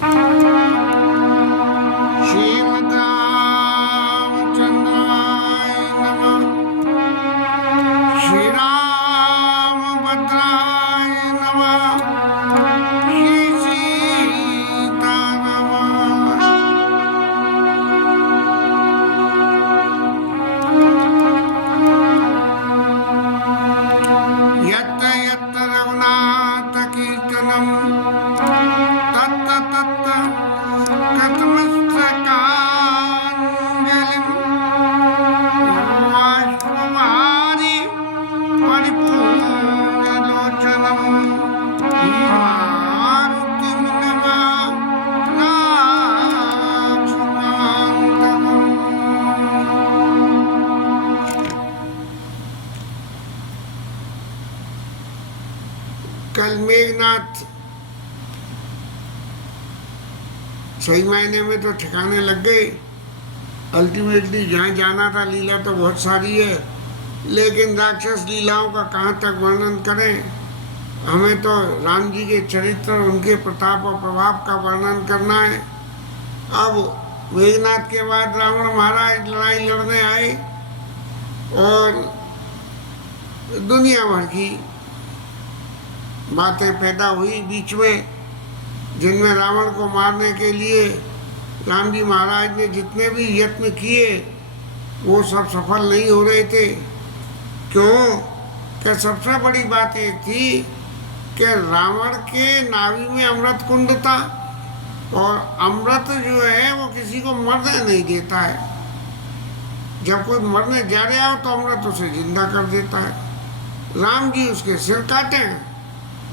श्रीमद् रामचंद्राय नमः। श्री रामभद्राय नमः। श्री सीता नमः। यत्र यत्र रघुनाथ कीर्तनं तत्र तत्र कथमस्तकाञ्जलिं बाष्पवारि परिपूर्णलोचनं मारुतिं नमामि राक्षसान्तकम्। कल मेघनाथ सही मायने में तो ठिकाने लग गए। अल्टीमेटली जहाँ जाना था लीला तो बहुत सारी है, लेकिन राक्षस लीलाओं का कहाँ तक वर्णन करें। हमें तो राम जी के चरित्र, उनके प्रताप और प्रभाव का वर्णन करना है। अब मेघनाथ के बाद रावण महाराज लड़ाई लड़ने आए और दुनिया भर की बातें पैदा हुई बीच में, जिनमें रावण को मारने के लिए राम जी महाराज ने जितने भी यत्न किए वो सब सफल नहीं हो रहे थे। क्यों? कि सबसे बड़ी बात ये थी कि रावण के नाभि में अमृत कुंड था और अमृत जो है वो किसी को मरने नहीं देता है। जब कोई मरने जा रहा हो तो अमृत उसे जिंदा कर देता है। राम जी उसके सिर काटे हैं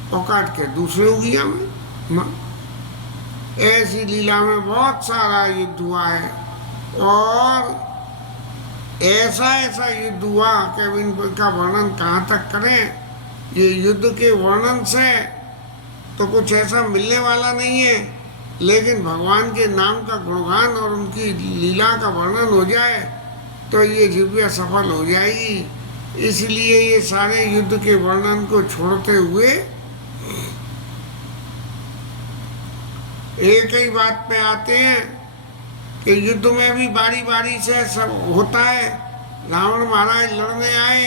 और काट के दूसरे उगिया में। ऐसी लीला में बहुत सारा युद्ध हुआ है और ऐसा ऐसा युद्ध हुआ कि इनका वर्णन कहाँ तक करें। ये युद्ध के वर्णन से तो कुछ ऐसा मिलने वाला नहीं है, लेकिन भगवान के नाम का गुणगान और उनकी लीला का वर्णन हो जाए तो ये जिव्या सफल हो जाएगी। इसलिए ये सारे युद्ध के वर्णन को छोड़ते हुए एक ही बात पे आते हैं कि युद्ध में भी बारी बारी से सब होता है। रावण महाराज लड़ने आए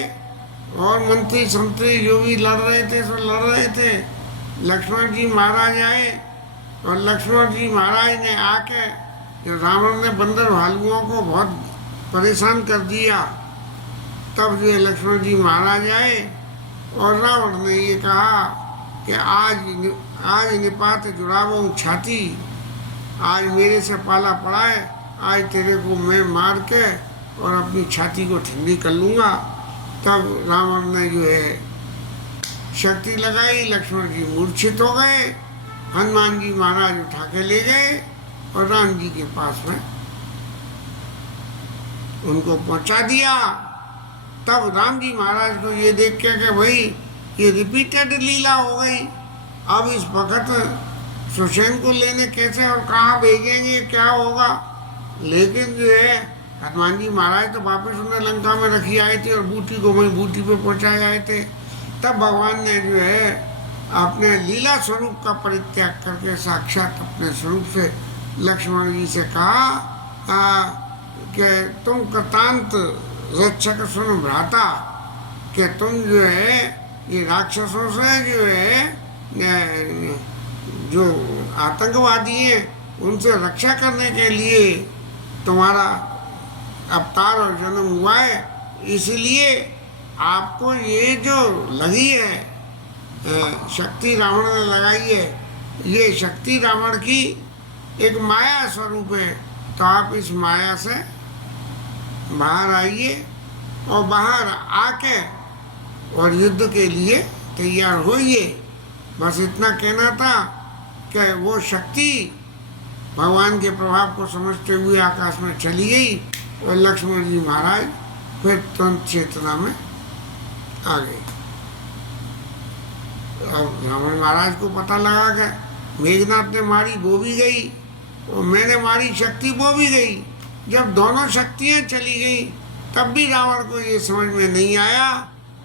और मंत्री संतरी जो भी लड़ रहे थे सब लड़ रहे थे। लक्ष्मण जी महाराज आए और लक्ष्मण जी महाराज ने आके जो रावण ने बंदर भालुओं को बहुत परेशान कर दिया, तब जो लक्ष्मण जी महाराज आए और रावण ने ये कहा कि आज निपात जुड़ावों छाती, आज मेरे से पाला पड़ा है, आज तेरे को मैं मार के और अपनी छाती को ठंडी कर लूँगा। तब रावण ने जो है शक्ति लगाई, लक्ष्मण जी मूर्छित हो गए, हनुमान जी महाराज उठा के ले गए और राम जी के पास में उनको पहुंचा दिया। तब राम जी महाराज को ये देख के भाई ये रिपीटेड लीला हो गई, अब इस वक्त सुषेण को लेने कैसे और कहाँ भेजेंगे, क्या होगा। लेकिन जो है हनुमान जी महाराज तो वापस उन्हें लंका में रखी आए थे और बूटी को वहीं बूटी पे पहुँचाए आए थे। तब भगवान ने जो है अपने लीला स्वरूप का परित्याग करके साक्षात अपने स्वरूप से लक्ष्मण जी से कहा कि तुम कृतांत रक्षक सुन भ्राता, कि तुम जो है ये राक्षसों से जो है जो आतंकवादी हैं उनसे रक्षा करने के लिए तुम्हारा अवतार और जन्म हुआ है। इसलिए आपको ये जो लगी है शक्ति रावण ने लगाई है, ये शक्ति रावण की एक माया स्वरूप है। तो आप इस माया से बाहर आइए और बाहर आके और युद्ध के लिए तैयार होइए। बस इतना कहना था कि वो शक्ति भगवान के प्रभाव को समझते हुए आकाश में चली गई और लक्ष्मण जी महाराज फिर तुरंत चेतना में आ गए। अब रावण महाराज को पता लगा कि मेघनाथ ने मारी वो भी गई और मैंने मारी शक्ति वो भी गई। जब दोनों शक्तियाँ चली गई तब भी रावण को ये समझ में नहीं आया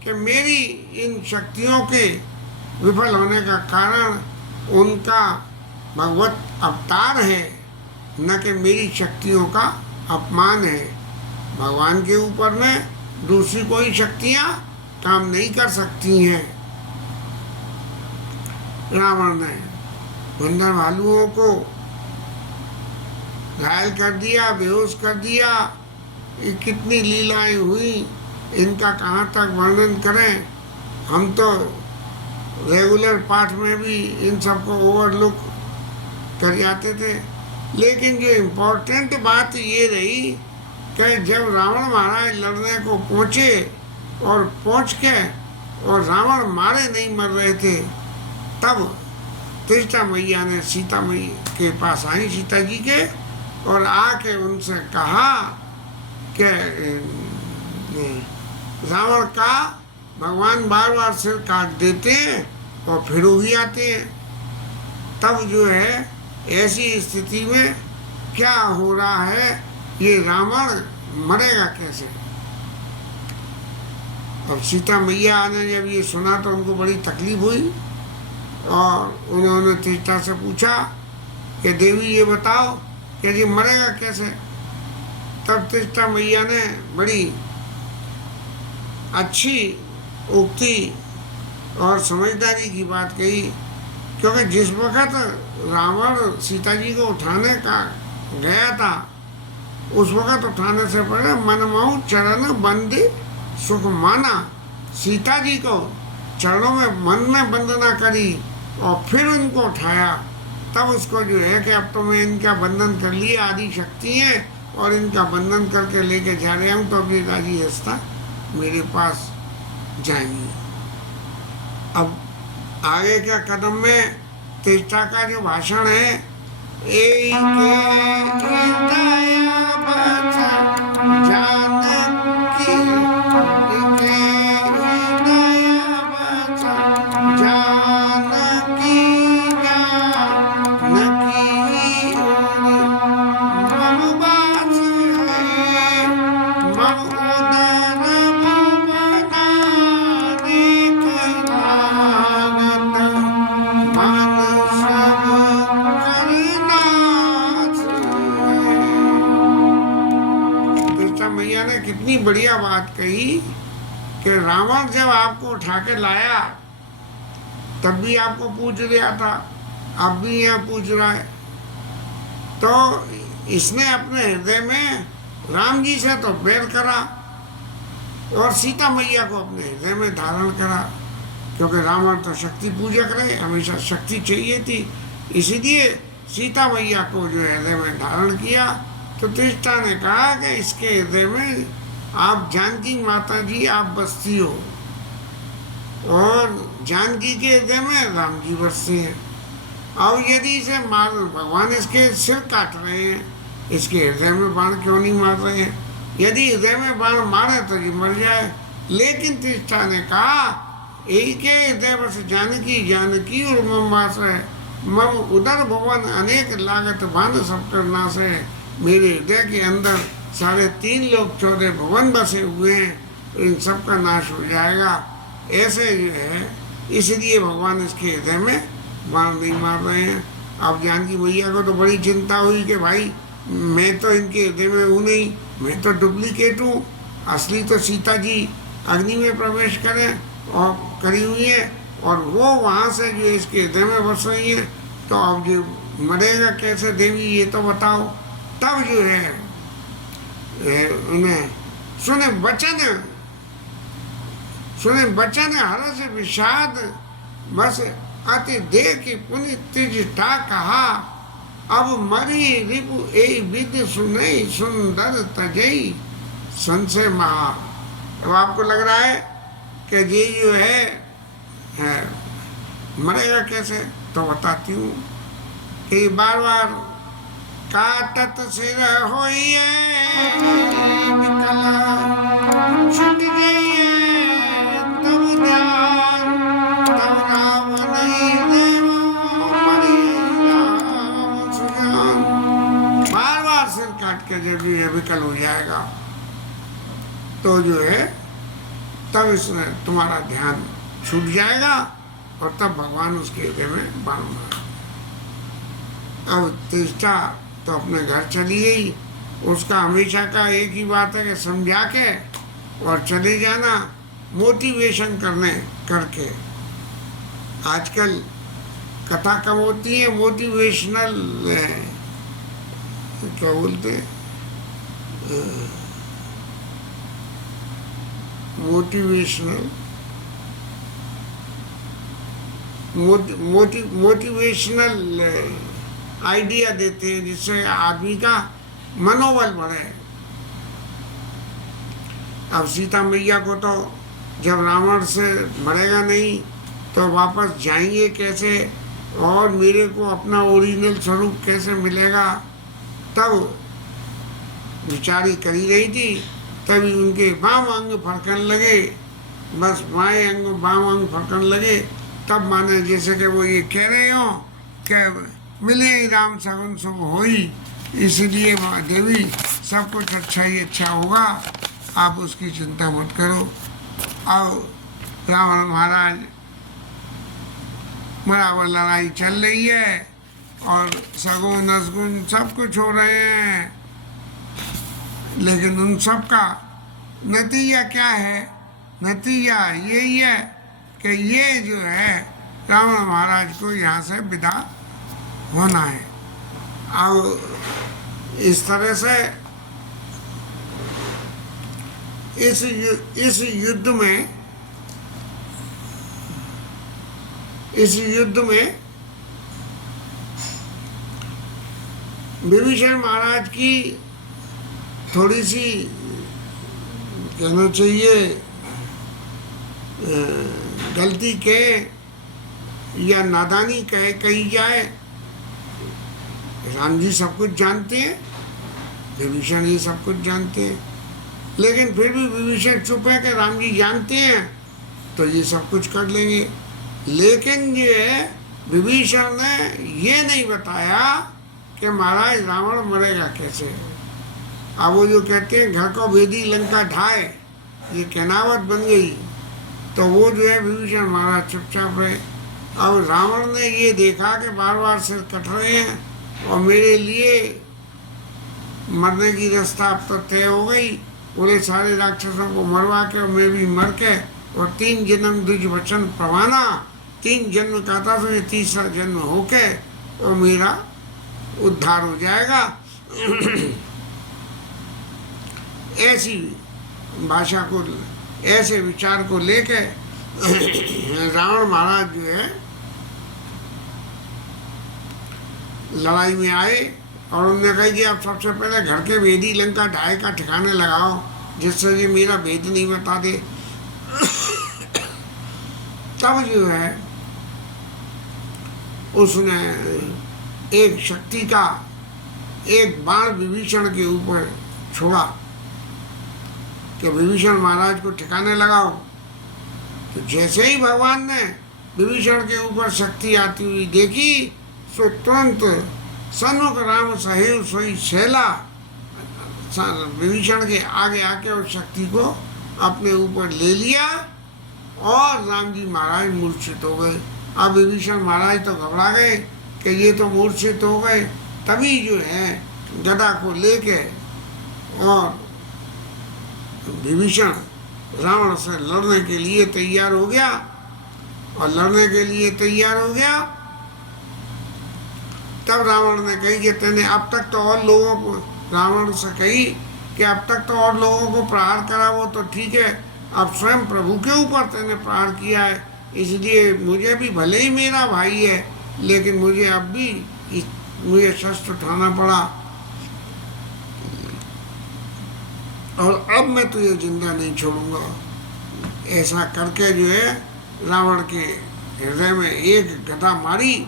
कि मेरी इन शक्तियों के विफल होने का कारण उनका भगवत अवतार है, न कि मेरी शक्तियों का अपमान है। भगवान के ऊपर में दूसरी कोई शक्तियां काम नहीं कर सकती हैं। रावण ने बंदर भालुओं को घायल कर दिया, बेहोश कर दिया। ये कितनी लीलाएं हुई, इनका कहाँ तक वर्णन करें। हम तो रेगुलर पाठ में भी इन सबको ओवरलुक कर जाते थे। लेकिन जो इम्पोर्टेंट बात ये रही कि जब रावण महाराज लड़ने को पहुँचे और पहुँच के और रावण मारे नहीं मर रहे थे, तब त्रिष्टा मैया ने सीता मैया के पास आई, सीता जी के, और आके उनसे कहा कि रावण का भगवान बार बार सिर काट देते हैं और फिर उगी आते हैं। तब जो है ऐसी स्थिति में क्या हो रहा है, ये रावण मरेगा कैसे। अब सीता मैया ने जब ये सुना तो उनको बड़ी तकलीफ हुई और उन्होंने त्रिष्टा से पूछा कि देवी ये बताओ कि ये मरेगा कैसे। तब त्रिष्टा मैया ने बड़ी अच्छी उक्ति और समझदारी की बात कही, क्योंकि जिस वक़्त रावण सीता जी को उठाने का गया था, उस वक़्त उठाने से पहले मनमोह चरण बंदी सुख माना। सीता जी को चरणों में मन में वंदना करी और फिर उनको उठाया। तब उसको जो है कि अब तो मैं इनका बंधन कर लिया, आदि शक्ति है, और इनका बंधन करके लेके जा रहा हूँ, तो अपनी राजी हंसता मेरे पास जाएंगी। अब आगे क्या कदम में त्रिष्टा का जो भाषण है, एक दया बचा जानकी, एक दया बचा जानकी, जानकी मम बास है, मम उदर भवना देख लागत, मन सब करनाथ है। त्रिष्टा मैया ने कितनी बढ़िया बात कही कि रावण जब आपको उठा के लाया तब भी आपको पूछ रहा था, अब भी यहाँ पूछ रहा है। तो इसने अपने हृदय में राम जी से तो बैर करा और सीता मैया को अपने हृदय में धारण करा, क्योंकि रावण तो शक्ति पूजक रहे, हमेशा शक्ति चाहिए थी। इसीलिए सीता मैया को जो हृदय में धारण किया। तो त्रिष्टा ने कहा कि इसके हृदय में आप जानकी माता जी आप बसती हो, और जानकी के हृदय में राम जी बसते हैं। और यदि इसे मार, भगवान इसके सिर काट रहे हैं, इसके हृदय में बाण क्यों नहीं मार रहे हैं। यदि हृदय में बाण मारे तो ये मर जाए। लेकिन त्रिष्टा ने कहा एक हृदय बस जानकी, जानकी और मम वास है, मम उदर भवन अनेक लागत बांध सब करना से। मेरे हृदय के अंदर 3.5 लोग 14 भवन बसे हुए हैं, इन सब का नाश हो जाएगा। ऐसे जो है, इसलिए भगवान इसके हृदय में बाण नहीं मार रहे हैं। अब जानकी मैया को तो बड़ी चिंता हुई कि भाई मैं तो इनके हृदय में हूँ नहीं, मैं तो डुप्लीकेट हूँ, असली तो सीता जी अग्नि में प्रवेश करें और करी हुई है, और वो वहाँ से जो इसके हृदय में बस रही है। तो अब जो मरेगा कैसे देवी, ये तो बताओ। तब जो है उन्हें सुने बचन हर्ष विषाद बस अति देह की पुनि त्रिष्टा कहा, अब मरी रिपु ए विद सुने सुंदर तजई संशय महा। अब आपको लग रहा है कि ये जो है मरेगा कैसे, तो बताती हूँ कि बार बार काटत सिर होइए विकला छुट जाइए तब ध्यान, तब रावण देव मरि राम सुजान। बार बार सिर काट के जब ये विकल हो जाएगा तो जो है तब इसमें तुम्हारा ध्यान छूट जाएगा और तब भगवान उसके हृदय में बाण मार। अब तीर्था तो अपने घर चली गई। उसका हमेशा का एक ही बात है कि समझा के और चले जाना, मोटिवेशन करने करके। आजकल कथा कम होती है, मोटिवेशनल क्या बोलते हैं, मोटिवेशनल मोटिवेशनल आइडिया देते हैं जिससे आदमी का मनोबल बढ़े। अब सीता मैया को तो जब रावण से मरेगा नहीं तो वापस जाएंगे कैसे, और मेरे को अपना ओरिजिनल स्वरूप कैसे मिलेगा, तब विचारी करी रही थी। तभी उनके बाम अंग फड़कने लगे, बस बाएं अंग बाम अंग फड़कने लगे। तब माने जैसे कि वो ये कह रहे हो कि मिले ही राम सगुन शुभ होई, इसलिए देवी सब कुछ अच्छा ही अच्छा होगा, आप उसकी चिंता मत करो। अब रावण महाराज बराबर लड़ाई चल रही है और सगुन असगुन सब कुछ हो रहे हैं, लेकिन उन सब का नतीजा क्या है? नतीजा यही है कि ये जो है रावण महाराज को यहाँ से विदा होना है। अब इस तरह से इस युद्ध में विभीषण महाराज की थोड़ी सी कहना चाहिए गलती के या नादानी कही जाए। राम जी सब कुछ जानते हैं, विभीषण ही सब कुछ जानते हैं, लेकिन फिर भी विभीषण चुप है कि राम जी जानते हैं तो ये सब कुछ कर लेंगे। लेकिन ये विभीषण ने ये नहीं बताया कि महाराज रावण मरेगा कैसे। अब वो जो कहते हैं घर को भेदी लंका ढाए, ये कहनावत बन गई, तो वो जो है विभीषण महाराज चुपचाप रहे। अब रावण ने ये देखा कि बार बार सिर कट रहे हैं और मेरे लिए मरने की रास्ता अब तो तय हो गई, बोले सारे राक्षसों को मरवा के और मैं भी मर के और 3 जन्म द्विज वचन प्रवाना, 3 जन्म का था तो ये तीसरा जन्म होके और मेरा उद्धार हो जाएगा। ऐसी भाषा को, ऐसे विचार को लेके रावण महाराज जो है लड़ाई में आए और उन्होंने कहा कि आप सबसे पहले घर के भेदी लंका ढाई का ठिकाने लगाओ, जिससे ये मेरा भेद नहीं बता दे। तब जो है उसने एक शक्ति का एक बाण विभीषण के ऊपर छोड़ा कि विभीषण महाराज को ठिकाने लगाओ। तो जैसे ही भगवान ने विभीषण के ऊपर शक्ति आती हुई देखी, सो तुरंत सन्मुख राम सहेव सोई शैला, विभीषण के आगे आके उस शक्ति को अपने ऊपर ले लिया और राम जी महाराज मूर्छित हो गए। अब विभीषण महाराज तो घबरा गए कि ये तो मूर्छित हो गए। तभी जो है गदा को लेके और विभीषण रावण से लड़ने के लिए तैयार हो गया और लड़ने के लिए तैयार हो गया। तब रावण ने कही कि तेने अब तक तो और लोगों को, रावण से कही कि अब तक तो और लोगों को प्रहार करा, वो तो ठीक है, अब स्वयं प्रभु के ऊपर तेने प्रहार किया है, इसलिए मुझे भी, भले ही मेरा भाई है लेकिन मुझे अब भी मुझे शस्त्र उठाना पड़ा और अब मैं तुझे जिंदा नहीं छोड़ूंगा। ऐसा करके जो है रावण के हृदय में एक गदा मारी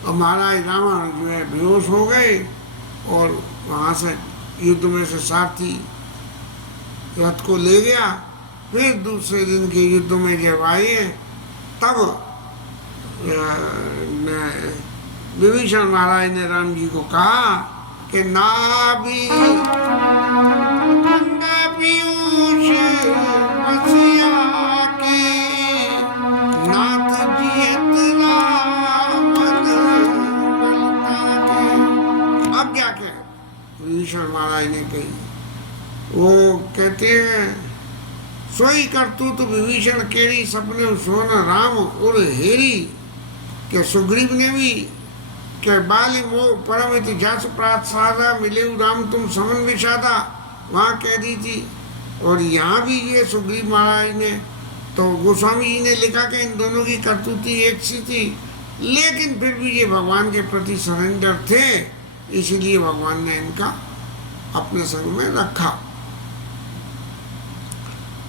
और महाराज रावण जो है बेहोश हो गए और वहाँ से युद्ध में से सारथी रथ को ले गया। फिर दूसरे दिन के युद्ध में जब आए तब विभीषण महाराज ने राम जी को कहा कि नाभि गंगा पीयूष बसिया के नाथ जियत रावण विभीषण महाराज ने कही। वो कहते हैं सोई करतूत विभीषण केरी सपने सोन राम उर हेरी, के सुग्रीव ने भी के बाली मोह परमित जस प्रात साधा मिले राम तुम समन विषादा वहाँ कह दी थी। और यहाँ भी ये सुग्रीव महाराज ने तो गोस्वामी जी ने लिखा कि इन दोनों की करतूती एक सी थी, लेकिन फिर भी ये भगवान के प्रति सरेंडर थे, इसीलिए भगवान ने इनका अपने संग में रखा।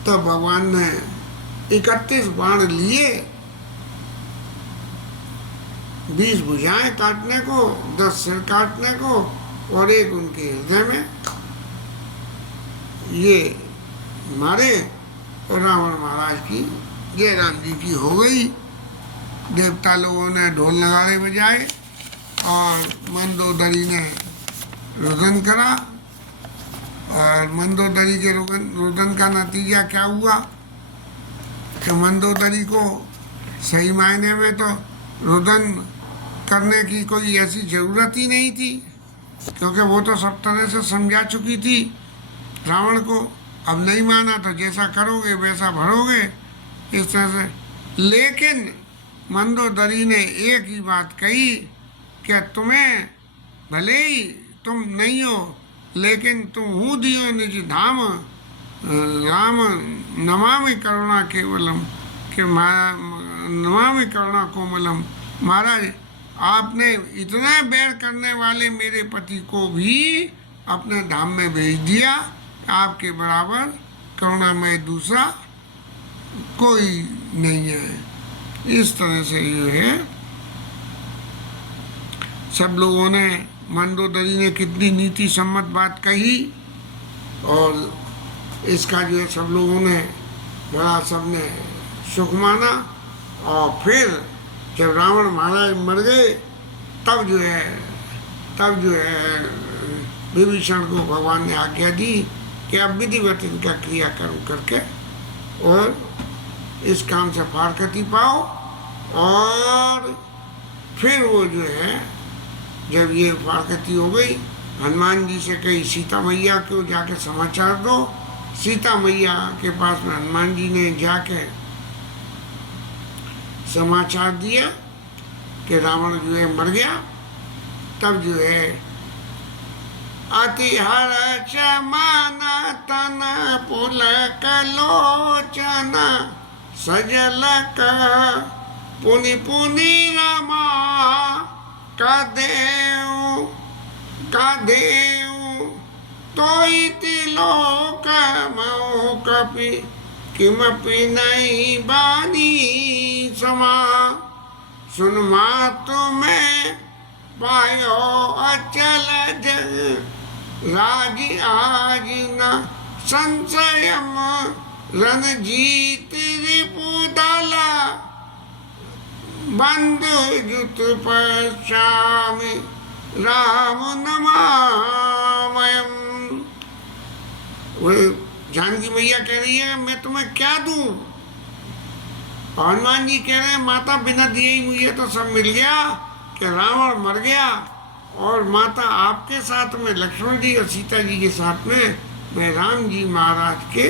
तब भगवान ने 31 बाण लिए, 20 भुजाएं काटने को, 10 सिर काटने को और एक उनके हृदय में ये मारे। और रावण महाराज की जय राम जी की हो गई। देवता लोगों ने ढोल नगाड़े बजाए और मंदोदरी ने रुदन करा। और मंदोदरी के रुदन का नतीजा क्या हुआ कि मंदोदरी को सही मायने में तो रुदन करने की कोई ऐसी ज़रूरत ही नहीं थी, क्योंकि वो तो सब तरह से समझा चुकी थी रावण को। अब नहीं माना तो जैसा करोगे वैसा भरोगे, इस तरह से। लेकिन मंदोदरी ने एक ही बात कही कि तुम्हें भले ही तुम नहीं हो, लेकिन तुम हूँ दियो निज धाम राम नमामि करुणा केवलम, के नमामि करुणा कोमलम। महाराज आपने इतना बैर करने वाले मेरे पति को भी अपने धाम में भेज दिया, आपके बराबर करुणामय दूसरा कोई नहीं है। इस तरह से ये है। सब लोगों ने, मंदोदरी ने कितनी नीति सम्मत बात कही, और इसका जो है सब लोगों ने बड़ा सबने सुख माना। और फिर जब रावण महाराज मर गए तब जो है विभीषण को भगवान ने आज्ञा दी कि अब विधिवत इनका क्रियाकर्म करके और इस काम से फारकती पाओ। और फिर वो जो है जब ये फारकती हो गई, हनुमान जी से कही सीता मैया को जाके समाचार दो। सीता मैया के पास में हनुमान जी ने जाके समाचार दिया कि रावण जो है मर गया। तब जो है अति हर चमन तन पुलक लोचन सजलक पुनि पुनि रमा कदेऊ तोई तिलोक मऊ कपि किमपि नहीं बानी समा। सुन तुम्हें पायो अचल जग राज आज न संशयम रणजीत रिपुदल बंद जुत पश्यामि राम नमामयम। वो जानकी मैया कह रही है मैं तुम्हें क्या दूं। हनुमान जी कह रहे हैं माता बिना दिए ही मुझे तो सब मिल गया कि रावण मर गया, और माता आपके साथ में लक्ष्मण जी और सीता जी के साथ में मैं राम जी महाराज के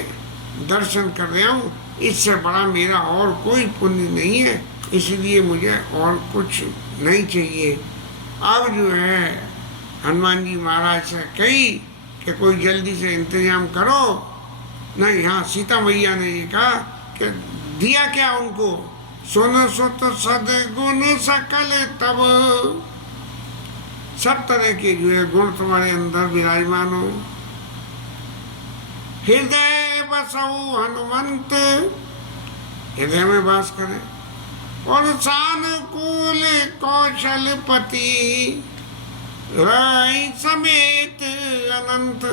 दर्शन कर रहा हूँ। इससे बड़ा मेरा और कोई पुण्य नहीं है, इसलिए मुझे और कुछ नहीं चाहिए। अब जो है हनुमान जी महाराज से कही कि कोई जल्दी से इंतजाम करो। नहीं, हाँ, सीता मैया ने ये कहा कि दिया क्या उनको, सुन सुत सदगुण सकल तब, सब तरह के जो है गुण तुम्हारे अंदर विराजमान हो। हृदय बसऊ हनुमंत, हृदय में वास करे। और सानुकूल कौशलपति राय समेत अनंत,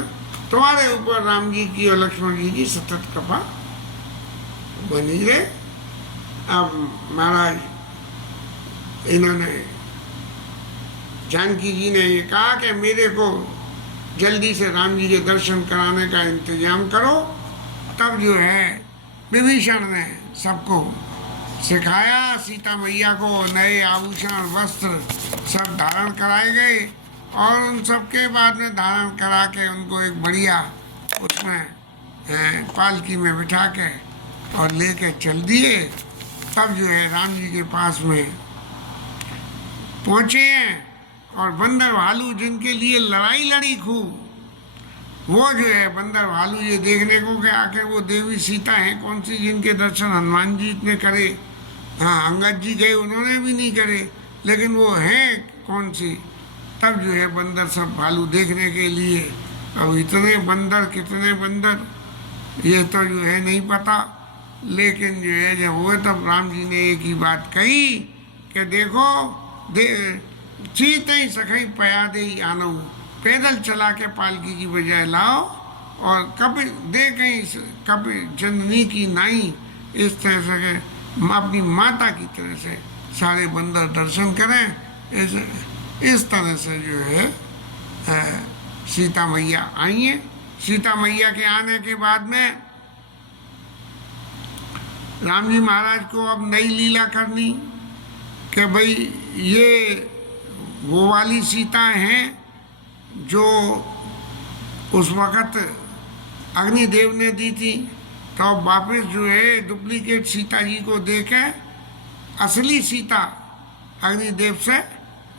तुम्हारे ऊपर राम जी की और लक्ष्मण जी की सतत कृपा बनी रहे। अब महाराज इन्होंने जानकी जी ने ये कहा कि मेरे को जल्दी से राम जी के दर्शन कराने का इंतजाम करो। तब जो है विभीषण ने सबको सिखाया। सीता मैया को नए आभूषण वस्त्र सब धारण कराए गए और उन सबके बाद में धारण करा के उनको एक बढ़िया उसमें पालकी में बिठा के और लेके चल दिए। तब जो है राम जी के पास में पहुँचे हैं और बंदर भालू जिनके लिए लड़ाई लड़ी खूब, वो जो है बंदर भालू ये देखने को कि आखिर वो देवी सीता हैं कौन सी जिनके दर्शन हनुमान जी ने करे। हाँ, अंगद जी गए उन्होंने भी नहीं करे, लेकिन वो हैं कौन सी। तब जो है बंदर सब भालू देखने के लिए, अब इतने बंदर कितने बंदर ये तो जो है नहीं पता, लेकिन जो है जब हुए तब राम जी ने एक ही बात कही कि देखो चीते ही सखई पया दे ही आनऊ, पैदल चला के पालकी की बजाय लाओ और कभी दे कहीं कभी जननी की नाई, इस तरह से अपनी माता की तरह से सारे बंदर दर्शन करें। इस तरह से जो है सीता मैया आई हैं। सीता मैया के आने के बाद में राम जी महाराज को अब नई लीला करनी कि भाई ये वो वाली सीता हैं जो उस वक़्त अग्निदेव ने दी थी, तो अब वापस जो है डुप्लीकेट सीता जी को देके असली सीता अग्निदेव से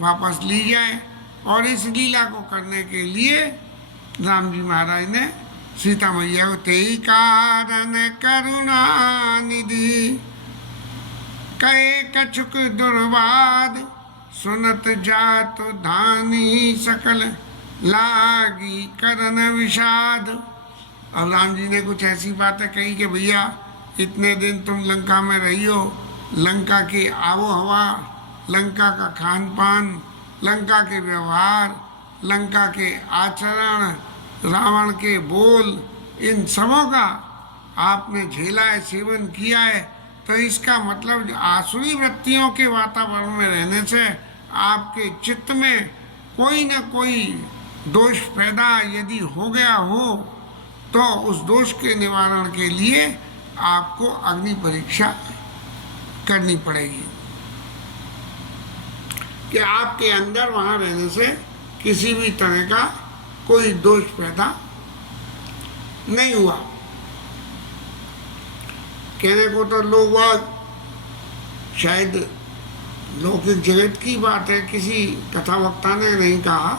वापस ली जाए। और इस लीला को करने के लिए राम जी महाराज ने सीता मैया को तेई कारण करुणा निधि कहे कछुक दुर्वाद सुनत जात धानी सकल लागी करन विषाद। अब राम जी ने कुछ ऐसी बातें कही कि भैया इतने दिन तुम लंका में रही हो, लंका की आबो हवा, लंका का खान पान, लंका के व्यवहार, लंका के आचरण, रावण के बोल, इन सबों का आपने झेला है, सेवन किया है। तो इसका मतलब आसुरी वृत्तियों के वातावरण में रहने से आपके चित्त में कोई न कोई दोष पैदा यदि हो गया हो, तो उस दोष के निवारण के लिए आपको अग्नि परीक्षा करनी पड़ेगी कि आपके अंदर वहाँ रहने से किसी भी तरह का कोई दोष पैदा नहीं हुआ। कहने को तो लोग शायद लौकिक जगत की बात है, किसी कथा वक्ता ने नहीं कहा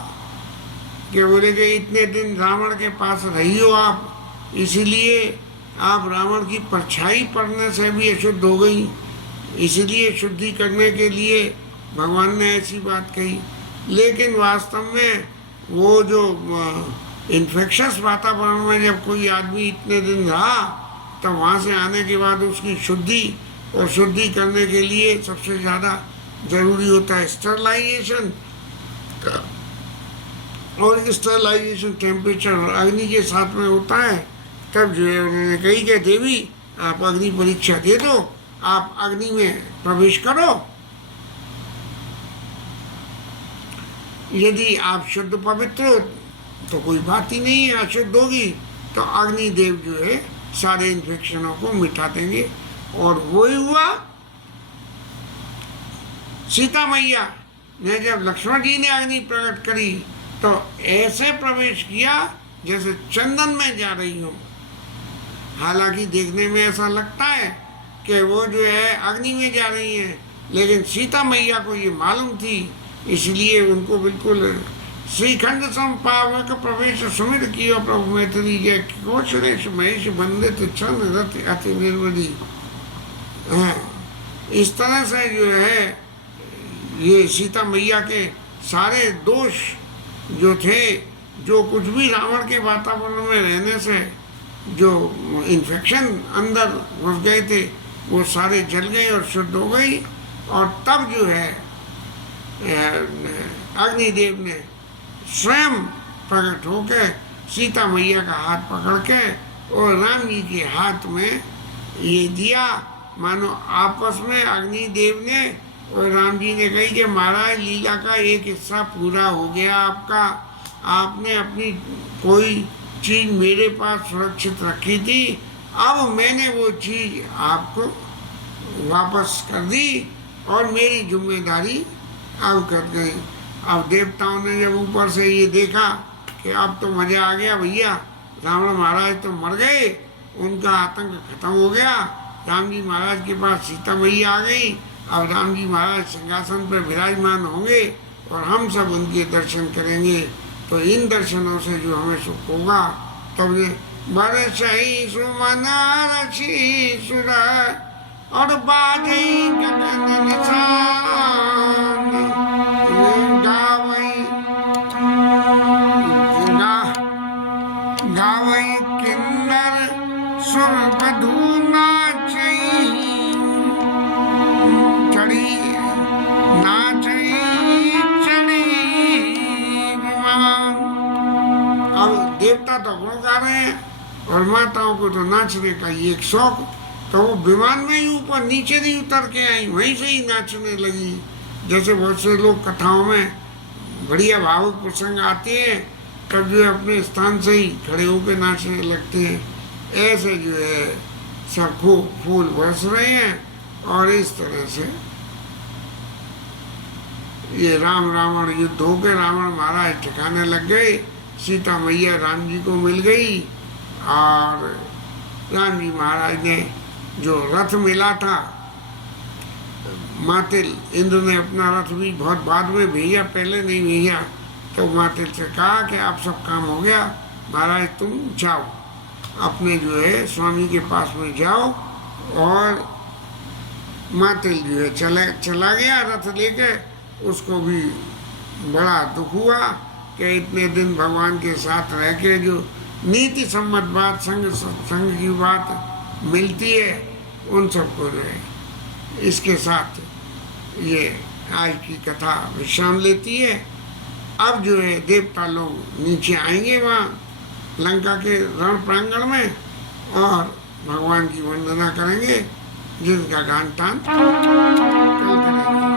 कि बोले कि इतने दिन रावण के पास रही हो आप, इसीलिए आप रावण की परछाई पड़ने से भी अशुद्ध हो गई, इसलिए शुद्धि करने के लिए भगवान ने ऐसी बात कही। लेकिन वास्तव में वो जो इन्फेक्शस वातावरण में जब कोई आदमी इतने दिन रहा, तब वहाँ से आने के बाद उसकी शुद्धि, और शुद्धि करने के लिए सबसे ज़्यादा ज़रूरी होता है स्टरलाइजेशन, और स्टरलाइजेशन टेम्परेचर अग्नि के साथ में होता है। तब जो है उन्होंने कही कि देवी आप अग्नि परीक्षा दे दो, आप अग्नि में प्रवेश करो, यदि आप शुद्ध पवित्र हो तो कोई बात ही नहीं है, अशुद्ध होगी तो अग्निदेव जो है सारे इन्फेक्शनों को मिटा देंगे। और वही हुआ। सीता मैया ने जब लक्ष्मण जी ने अग्नि प्रकट करी तो ऐसे प्रवेश किया जैसे चंदन में जा रही हो। हालांकि देखने में ऐसा लगता है कि वो जो है अग्नि में जा रही हैं, लेकिन सीता मैया को ये मालूम थी, इसलिए उनको बिल्कुल श्रीखंड संपावक प्रवेश सुमिर किया प्रभु मैत्री जय को सुरेश महेश बंदित छंद रथ अति निर्वधि। हाँ, इस तरह से जो है ये सीता मैया के सारे दोष जो थे, जो कुछ भी रावण के वातावरण में रहने से जो इन्फेक्शन अंदर घुस गए थे, वो सारे जल गए और शुद्ध हो गई। और तब जो है अग्निदेव ने स्वयं प्रकट होकर सीता मैया का हाथ पकड़ के और राम जी के हाथ में ये दिया, मानो आपस में अग्निदेव ने और राम जी ने कही कि महाराज लीला का एक हिस्सा पूरा हो गया आपका, आपने अपनी कोई चीज़ मेरे पास सुरक्षित रखी थी, अब मैंने वो चीज़ आपको वापस कर दी और मेरी जिम्मेदारी अब कर गई। अब देवताओं ने जब ऊपर से ये देखा कि अब तो मजा आ गया भैया, रावण महाराज तो मर गए, उनका आतंक खत्म हो गया, राम जी महाराज के पास सीता मैया आ गई, अब राम जी महाराज सिंहासन पर विराजमान होंगे और हम सब उनके दर्शन करेंगे, तो इन दर्शनों से जो हमें सुख होगा। तब ये बरसई सुमन रची सुर और बाजे गगन निशान, गावई गावई किन्नर सुर बधू नाचई, चढ़ी नाचई चढ़ी विमान। अब देवता तो गुण गा रहे हैं और माताओं को तो नाचने का ये एक शौक, तो वो विमान में ही ऊपर नीचे नहीं उतर के आई, वहीं से ही नाचने लगी। जैसे बहुत से लोग कथाओं में बढ़िया भावुक प्रसंग आते हैं तब जो है अपने स्थान से ही खड़े होकर नाचने लगते हैं, ऐसे जो है सब खूब फूल बरस रहे हैं। और इस तरह से ये राम रावण युद्ध हो के रावण महाराज ठिकाने लग गए, सीता मैया राम जी को मिल गई और राम जी महाराज ने जो रथ मिला था, मातिल इंद्र ने अपना रथ भी बहुत बाद में भेजा, पहले नहीं भेजा, तो मातिल से कहा कि अब सब काम हो गया, महाराज तुम जाओ अपने जो है स्वामी के पास में जाओ। और मातिल जो है चला गया रथ लेके, उसको भी बड़ा दुख हुआ कि इतने दिन भगवान के साथ रह के जो नीति सम्मत बात संग की बात मिलती है उन सबको जो है। इसके साथ ये आज की कथा विश्राम लेती है। अब जो है देवता लोग नीचे आएंगे वहाँ लंका के रण प्रांगण में और भगवान की वंदना करेंगे, जिनका गान तान कल करेंगे।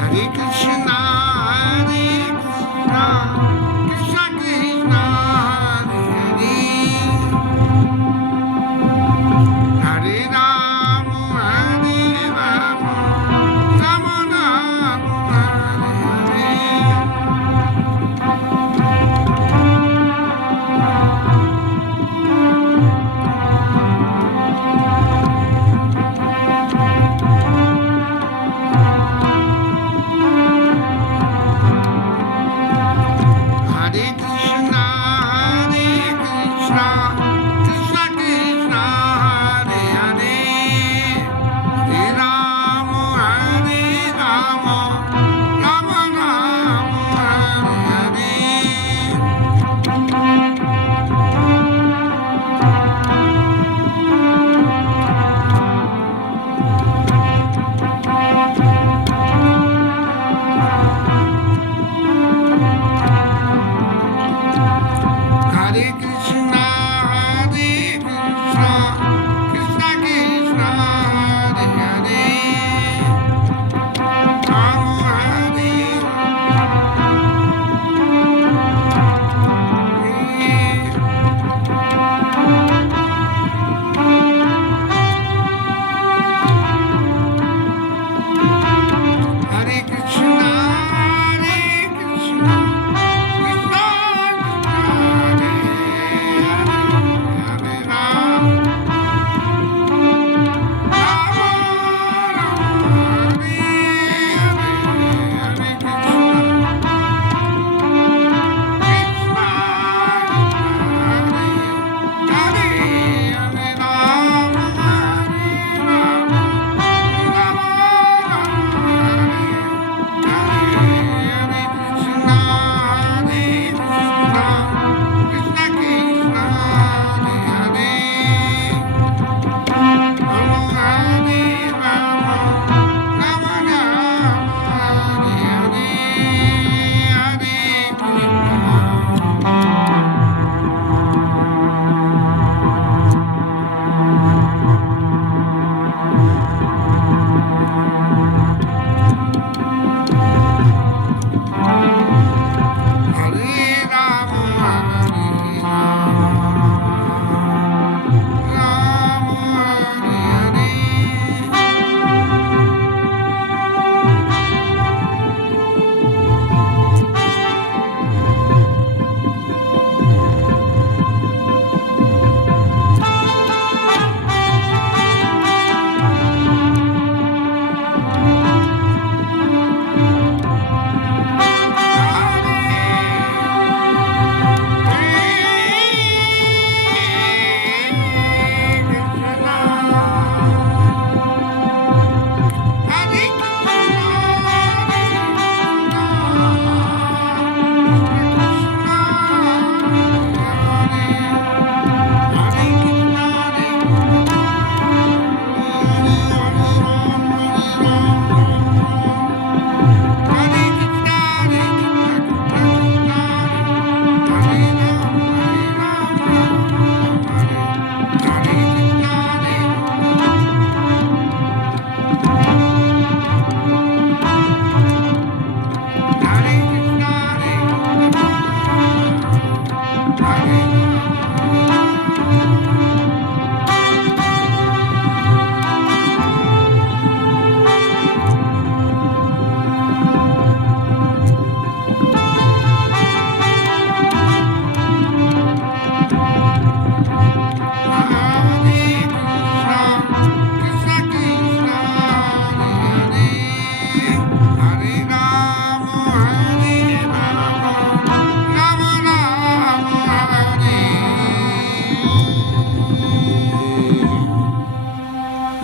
हरे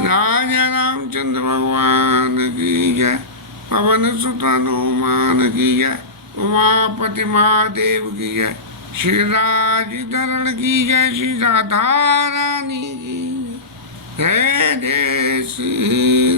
राजा रामचंद्र भगवान की जय। पवन सुत हनुमान की जय। उमापति महादेव की जय। श्री राजधरण की जय। श्री राधा रानी की जय। जय जय श्री